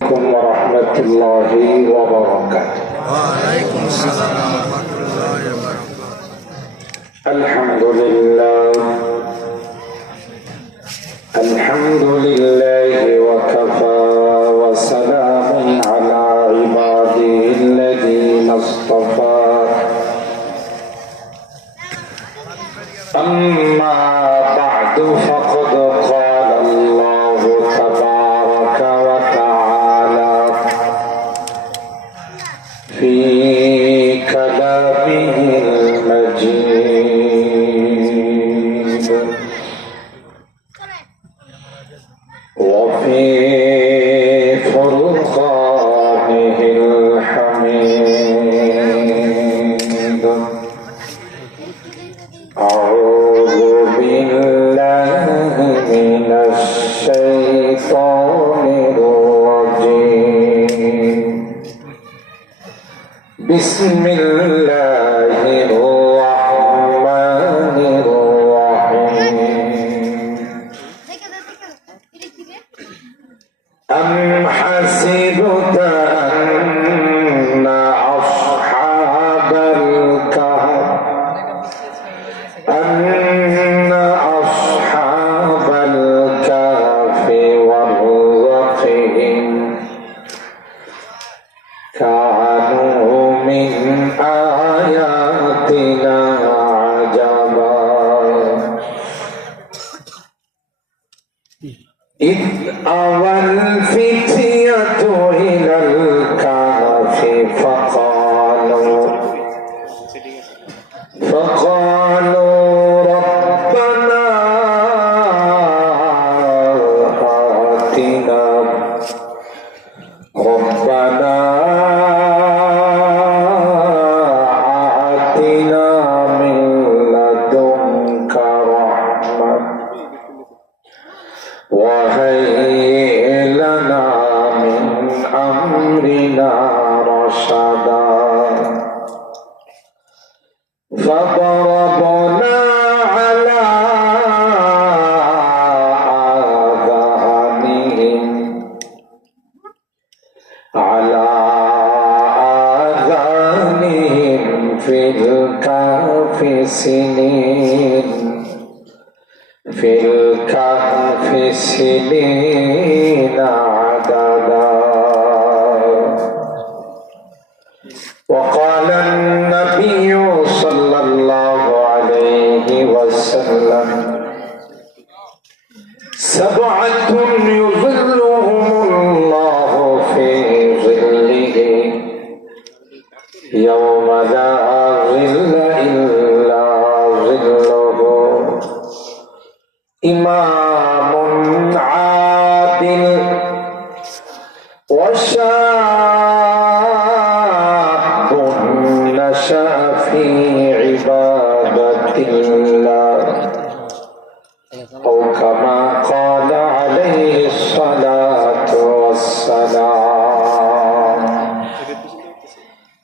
عليكم ورحمة الله وبركاته وعليكم السلام ورحمة الله وبركاته الحمد لله الحمد لله وكفى. Amén.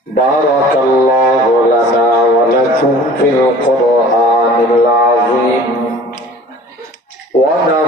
بارك الله لنا ولكم في القرآن العظيم ونفع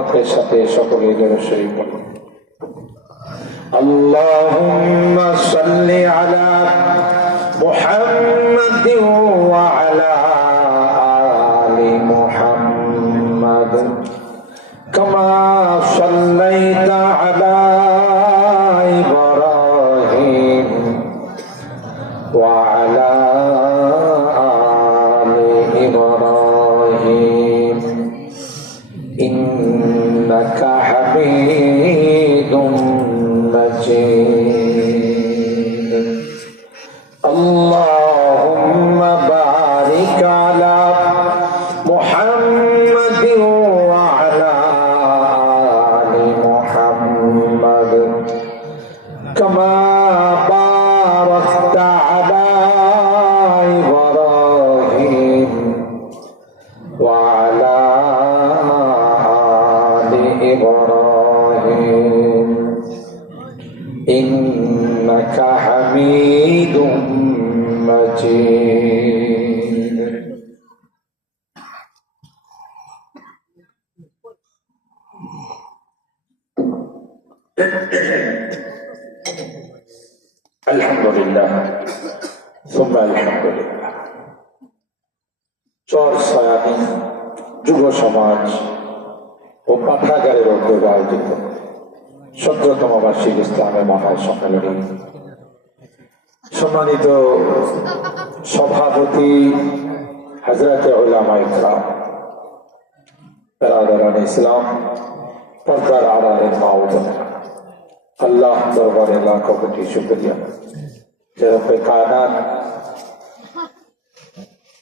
অর্থের সাথে সকলে যেন শরীর করে اللهم صل على محمد وعلى آله তোমরা চর, সয়াবিন যুব সমাজ ও পাঠাগারের উদ্যোগে আয়োজিত সতেরোতম বার্ষিক ইসলামের মহায় সম্মেলনে। সম্মানিত সভাপতি, হাজরাতে ইসলাম ইসলাম, পর্দার আড়ালে আল্লাহ দরবারে লাখো কোটি শুক্রিয়া। যেরকম কায়নাত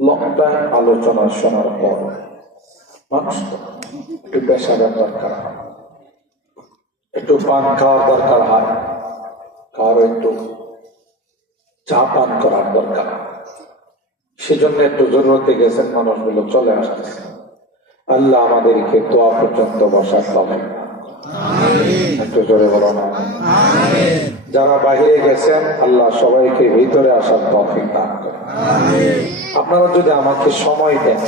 লম্বা আলোচনা শোনার পর মানুষ একটু পেশাদার দরকার। হয় একটু পান খাওয়ার দরকার হয়। কারও একটু চা পান করার দরকার। সেজন্য একটু জরুরতে গেছেন মানুষগুলো, চলে আসতেছে। আল্লাহ আমাদেরকে দোয়া পর্যন্ত বসার তবে একটু জোরে বলো না যারা বাইরে গেছেন, আল্লাহ সবাইকে ভিতরে আসার তফিক দান আপনারা যদি আমাকে সময় দেন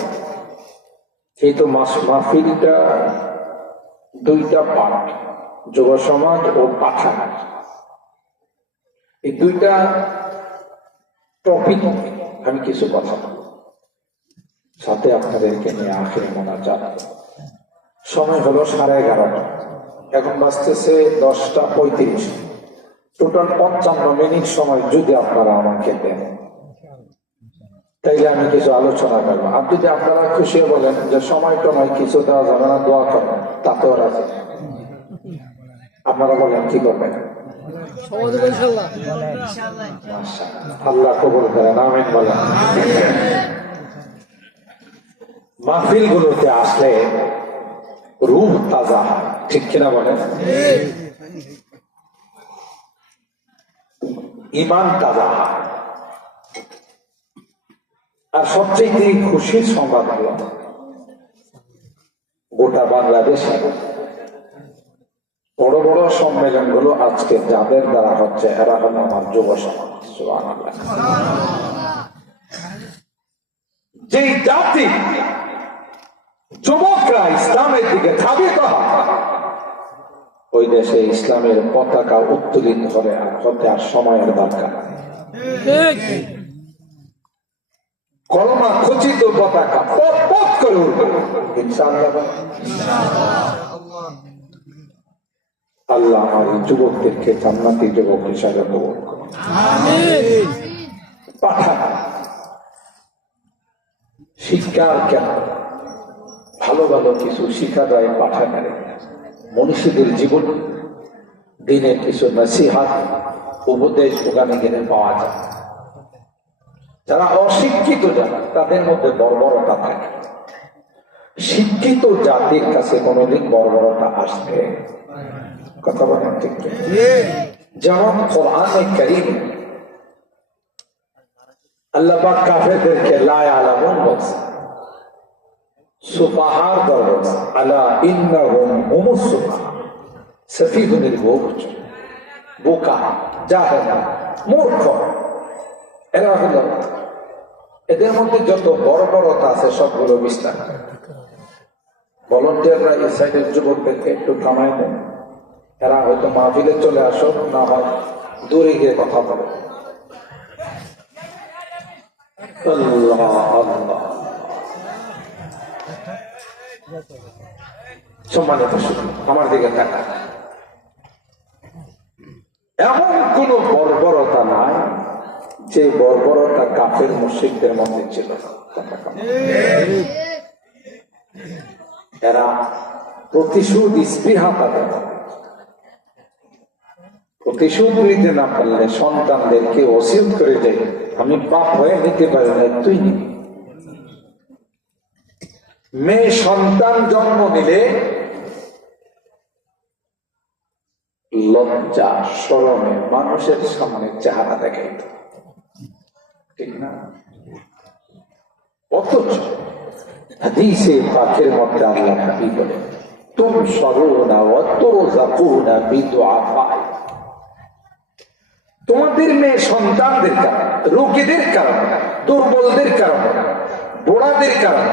এই তো মাহফিলটা দুইটা পাঠ, যুব সমাজ ও পাঠান। এই দুইটা টপিক আমি কিছু কথা বলব। সাথে আপনাদেরকে নিয়ে আখের মনা জানাব সময় হলো সাড়ে এগারোটা। এখন বাজতেছে দশটা পঁয়ত্রিশ। টোটাল পঞ্চান্ন মিনিট সময় যদি আপনারা আমাকে দেন। তাইলে আমি কিছু আলোচনা করব। আর যদি আপনারা খুশি বলেন যে সময় টময় কিছু দেওয়া যাবে না, দোয়া করেন তাতেও রাজি আপনারা বলেন, কি করবেন? আল্লাহ কবুল করেন, আমিন বলেন। মাহফিল গুলোতে আসলে রূপ তাজা, ঠিক কিনা বলেন? ইমান তাজা হয়। আর সবচেয়ে খুশির সংবাদ হলো, গোটা বাংলাদেশে বড় বড় সম্মেলনগুলো আজকে যাদের দ্বারা হচ্ছে, এরা হলো আমার যুব সমাজ। যেই জাতি যুবকরা ইসলামের দিকে ধাবিত হয় ওই দেশে ইসলামের পতাকা উত্তোলিত আর হতে আর সময়ের দরকার। কলমা খচিত পতাকা পথ করে আল্লাহ আমার যুবকদেরকে জান্নাতি যুবক হিসাবে কবুল করুন। শিক্ষার কেন ভালো ভালো কিছু শিক্ষা দেয় পাঠানের মনীষীদের জীবন, দিনের কিছু নসিহাত, উপদেশ ওখানে গেলে পাওয়া যায়। যারা অশিক্ষিত যারা, তাদের মধ্যে বর্বরতা থাকে। শিক্ষিত জাতির কাছে কোনোদিন বর্বরতা আসবে কথা বলেন ঠিক যেমন কোরআনে করিম আল্লাহ পাক কাফেরদেরকে লা ইয়ালামুন বলছে সুফাহার বলছে আলা ইন্নাহুম হুমুস সুফাহা সফিহুনের বোঝ বোকা জাহেল মূর্খ। এরা হলো এদের মধ্যে যত বড় বড়তা আছে, সবগুলো বিস্তার ভলন্টিয়াররা এই সাইডের যুবকদেরকে একটু থামাই দেন। এরা হয়তো মাহফিলে চলে আসো না হয় দূরে গিয়ে কথা বলে। আল্লাহ আল্লাহ। সম্মানিত আমার দিকে টাকা এমন কোন বর্বরতা নাই যে বর্বরতা কাফের মুশিকদের মধ্যে ছিল। এরা প্রতিশোধ স্পৃহা তাদের প্রতিশোধ নিতে না পারলে সন্তানদেরকে অসিয়ত করে দেয়। আমি পাপ হয়ে নিতে পারি না, তুই নিবি। মেয়ে সন্তান জন্ম নিলে লজ্জা স্মরণে মানুষের সামনে চেহারা দেখাইত ঠিক না? অথচ হাদিসে পাখের মধ্যে আল্লাহ নবী বলে তুম সরুনা অতরোজাকুনা বিদুআফাই। তোমাদের মেয়ে সন্তানদের কারণে, রোগীদের কারণে, দুর্বলদের কারণে, বোড়াদের কারণে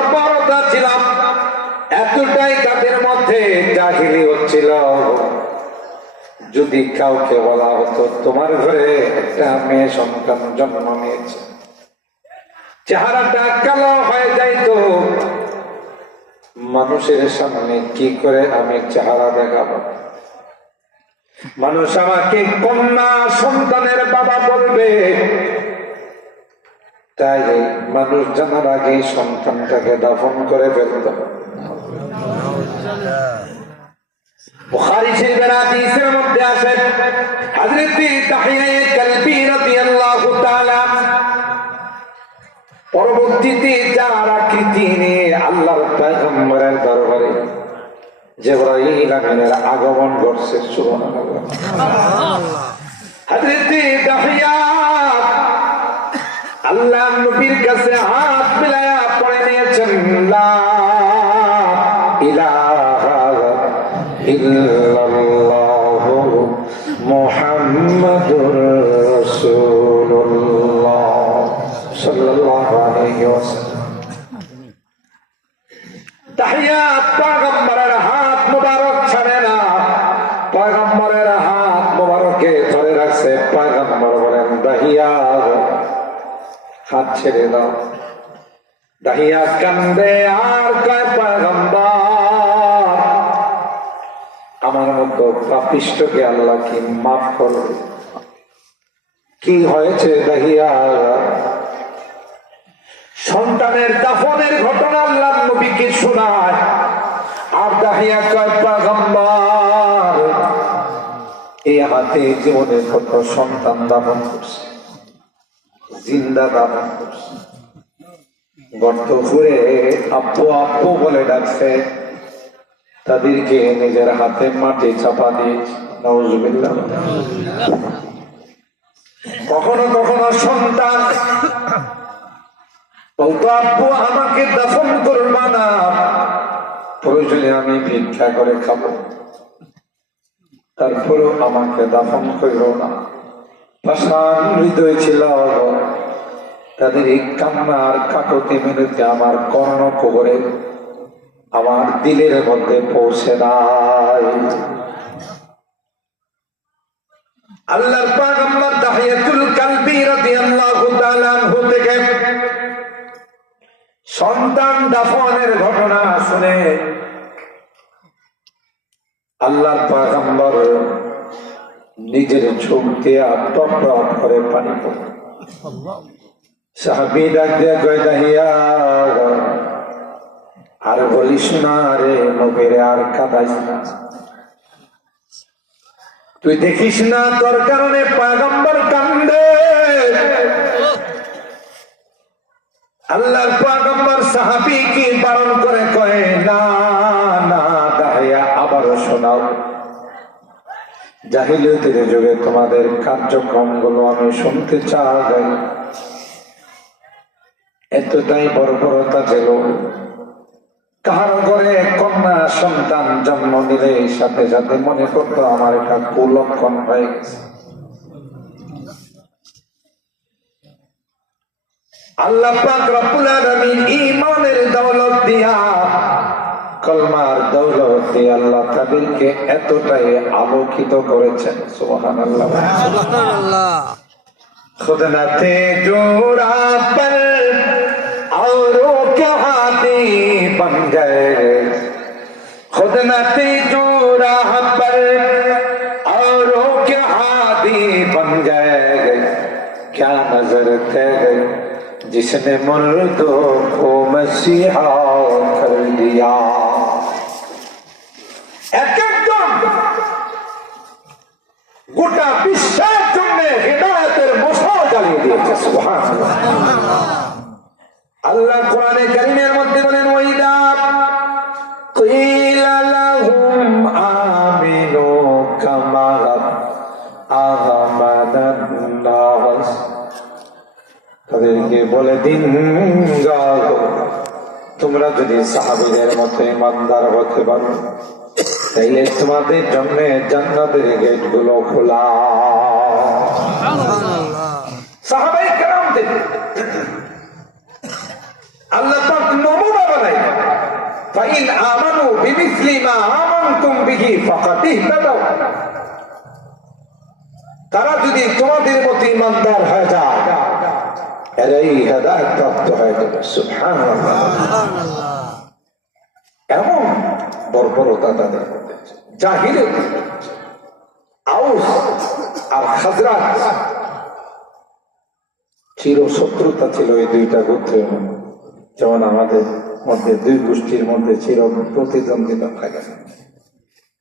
মধ্যে জাহিলি হচ্ছিল। যদি কাউকে বলা হতো, তোমার ঘরে একটা মেয়ে সন্তান জন্ম নিয়েছে। চেহারাটা কালো হয়ে যাইতো মানুষের সামনে কি করে আমি চেহারা দেখাবো? মানুষ আমাকে কন্যা সন্তানের বাবা বলবে। তাই মানুষ জানার আগে সন্তানটাকে দাফন করে ফেলত আগমন তাহিয়া আল্লাহ নবীর কাছে হাত মিলায়া পড়ে নিয়েছেন হাত ছেড়ে দাও। দাহিয়া কান্দে আর কয় পয়গম্বর। আমার মতো পাপিষ্টকে আল্লাহ কি মাফ করবে? কি হয়েছে দাহিয়া? সন্তানের দাফনের ঘটনা আল্লাহ নবীকে শোনায়? আর দাহিয়া কয় পয়গম্বর এই হাতে জীবনের কত সন্তান দাফন করছে? গর্ত আপু আপু বলে ডাকছে। তাদেরকে নিজের হাতে মাটি চাপা নজবিল্লাহ কখনো কখনো সন্তান বলতো আমাকে দাফন করবা না। প্রয়োজনে আমি ভিক্ষা করে খাব, তারপরেও আমাকে দাফন করিল না। পাষাণ হৃদয় ছিল তাদের এই কাকতি মিনতি আমার কর্ণ কবরে, আমার দিলের মধ্যে পৌঁছে নাই। আল্লাহর পাগম্বর কালবি রাদিয়াল্লাহু তাআলা আনহু থেকে সন্তান দাফনের ঘটনা শুনে আল্লাহর পাগম্বর নিজের চোখ দিয়ে টপ টপ করে পানি সাহাবি আর বলিস না রে, নবীরে আর কাদাইস না। তুই দেখিস না তোর কারণে পাগম্বর কান্দে। আল্লাহর পাগম্বর সাহাবি কি বারণ করে কয়ে, না না, দাহিয়া, আবারও শোনাও। জাহিলিয়তের যুগে তোমাদের কার্যক্রমগুলো আমি শুনতে চাই। এতটাই বর্বরতা ছিল। কাহার ঘরে কন্যা সন্তান জন্ম নিলে সাথে সাথে মনে করতো আমার এটা কুলক্ষণ হয়ে গেছে। আল্লাহ পাক রব্বুল আলামিন ঈমানের দৌলত দিয়া কলমার দৌলত দিয়ে আল্লাহ তাদেরকে এতটাই আলোকিত করেছেন সুবহানাল্লাহ সুবহানাল্লাহ खुद न थे जोड़ा पर औरों के हाथी बन गए खुद न थे जोड़ा पर औरों के हाथी बन गए क्या नजर थे जिसने मुर्दों को मसीहा कर दिया আল্লাহ কোরআনে কারিমের মধ্যে বলেন ওইদা قيل لهم آمنوا كما آمن الناس তাদেরকে বলে দিন গাও তোমরা যদি সাহাবিদের মতো ইমানদার হতে পারো তাইলে তোমাদের জন্য জান্নাতের গেট গুলো খোলা সুবহানাল্লাহ সাহাবাই কেরাম আল্লাহ পাক নমুনা বানাই। ফাইন আমানু বিমিসলি মা আমানতুম বিহি ফাকাদ তারা যদি তোমাদের মতো ইমানদার হয়ে যায় এরাই হেদায়েত প্রাপ্ত হয়ে যাবে। সুবহানাল্লাহ। এমন বর্বরতা তাদের জাহিরে আউস আর খাজরাত চির শত্রুতা ছিল এই দুইটা গোত্রের মধ্যে। যেমন আমাদের মধ্যে দুই গোষ্ঠীর মধ্যে চির প্রতিদ্বন্দ্বিতা থাকে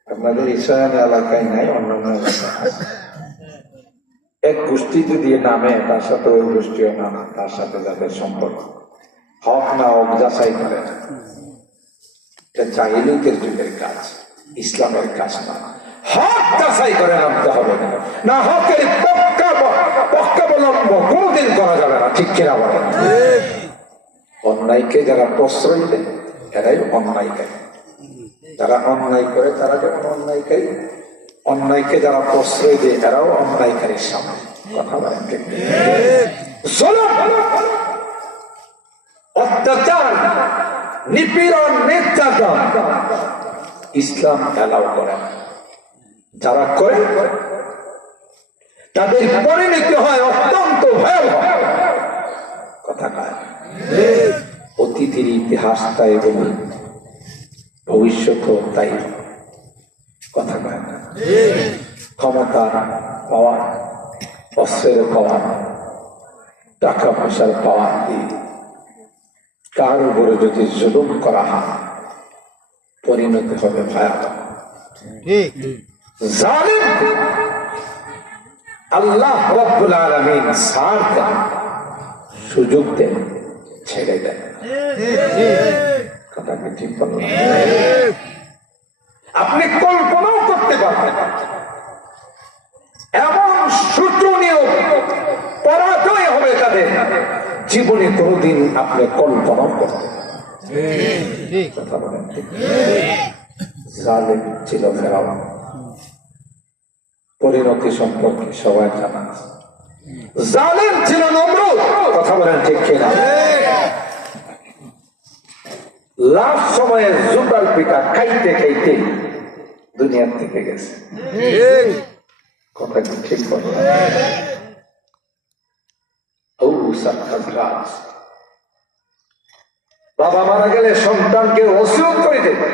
আপনাদের ইসরায়েল এলাকায় নাই এলাকায় এক গোষ্ঠী যদি নামে, তার সাথে ওই গোষ্ঠীও নামে, তার সাথে যাদের সম্পর্ক। হক না হক যাচাই করে এটা জাহিলিকের যুগের কাজ, ইসলামের কাজ না। হক যাচাই করে নামতে হবে না। হকের পক্কা পক্কাবলম্ব কোনদিন করা যাবে না, ঠিক কিনা বলে অন্যায়কে যারা প্রশ্রয় দেয়, এরাই অন্যায়কারী। যারা অন্যায় করে, তারা যেমন অন্যায়কারী, অন্যায়কে যারা প্রশ্রয় দেয়, এরাও অন্যায়কারীর সামনে। কথা বলেন অত্যাচার, নিপীড়ন, নির্যাতন, ইসলাম এলাও করে। যারা করে তাদের পরিণতি হয় অত্যন্ত ভয়াবহ। কথা অতীতের ইতিহাস তাই বলি ভবিষ্যৎ তাই। কথা কয় না। ক্ষমতা পাওয়া অস্ত্রের পাওয়া টাকা পয়সার পাওয়া দিয়ে কার উপরে যদি জুলুম করা হয় পরিণতি হবে ভয়াবহ। জালিম আল্লাহ রব্বুল আলামিন ছাড় দেন সুযোগ দেন ছেড়ে দেন। কথা ঠিক বললাম আপনি কল্পনাও করতে পারবেন এমন শোচনীয় পরাজয় হবে তাদের। জীবনে কোনোদিন আপনি কল্পনাও করতে পারবেন কথা বলেন ঠিক। জালেম ছিল ফেরাউন। পরিণতি সম্পর্কে সবাই জানা। জালেম ছিল নমরুদ। কথা বলেন ঠিক কিনা? সময়ে পিঠা খাইতে খাইতে দুনিয়ার থেকে গেছে। ঠিক বাবা মারা গেলে সন্তানকে অসিয়ত করে দেবে।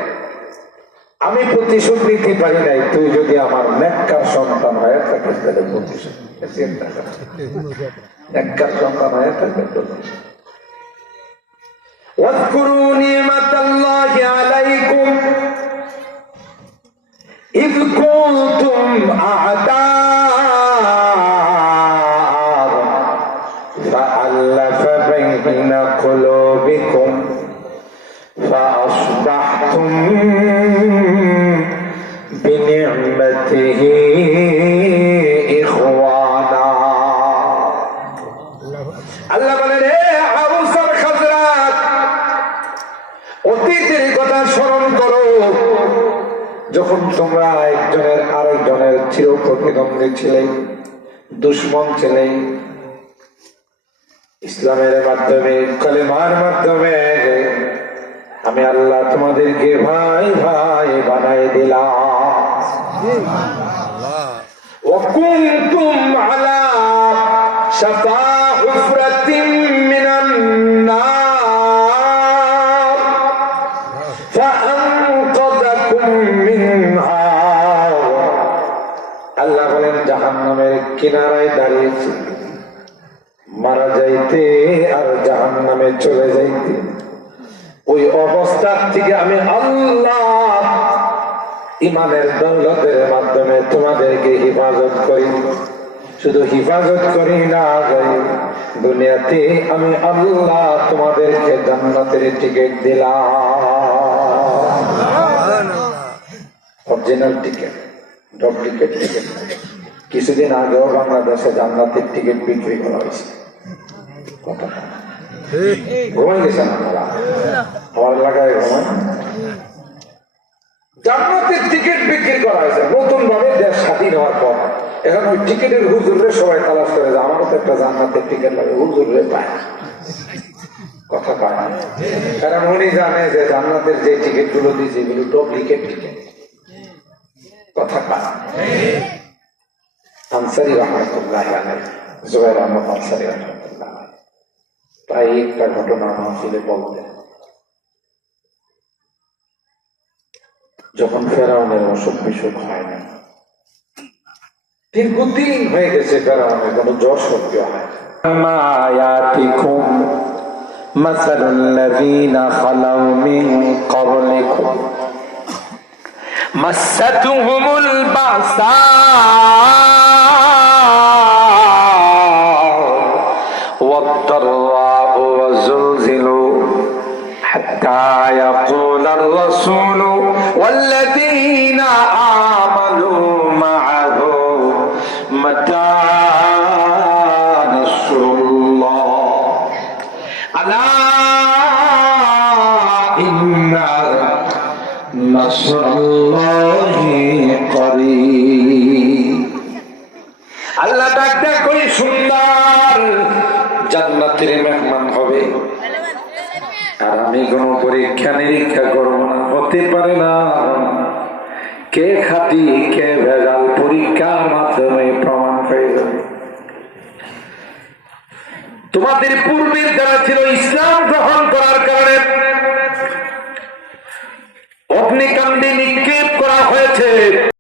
আমি প্রতিশোধ নিতে পারি নাই তুই যদি আমার নেককার সন্তান হয়ে থাকিস তাহলে প্রতিশোধ নিতে চিন্তা কর। নেককার সন্তান হয়ে থাকবে প্রতিশোধ واذكروا نعمة الله عليكم إذ كنتم أعداء প্রতিদ্বন্দ্বী ছিলে দুশ্মন ছিলে ইসলামের মাধ্যমে কলেমার মাধ্যমে আমি আল্লাহ তোমাদেরকে ভাই ভাই বানাই দিলাম আল্লাহ وكنتم على شفا জাহান্নামে চলে যাইতে ওই অবস্থার থেকে আমি আল্লাহ ইমানের দৌলতের মাধ্যমে তোমাদেরকে হেফাজত করি। শুধু হেফাজত করি না দুনিয়াতে আমি আল্লাহ তোমাদেরকে জান্নাতের টিকিট দিলাম। অরিজিনাল টিকিট ডুপ্লিকেট টিকিট কিছুদিন আগেও বাংলাদেশে জান্নাতের টিকিট বিক্রি করা হয়েছে। কথা। ঘুমাই গেছেন আমার এলাকায় ঘুমাই জান্নাতের টিকিট বিক্রি করা হয়েছে। নতুন ভাবে দেশ স্বাধীন হওয়ার পর। এখন ওই টিকিটের হুজুরে সবাই তালাশ করে যে আমারও তো একটা জান্নাতের টিকিট লাগে। হুজুরে পায়। কথা পায় না। কারণ উনি জানে যে জান্নাতের যে টিকিটগুলো দিয়েছে, এগুলো ডুপ্লিকেট টিকিট কথা পায় আনসারি রহমতুল্লাহ আলাই জুবাইর আহমদ আনসারি রহমতুল্লাহ প্রায় একটা ঘটনা মাহফিলে বলতেন যখন ফেরাউনের অসুখ বিসুখ হয় না দীর্ঘদিন হয়ে গেছে ফেরাউনের কোনো জ্বর সহ্য হয় آياتكم مثل الذين خلوا من قبلكم مستهم البأساء والذين آمنوا معه متى نصر الله ألا إن نصر الله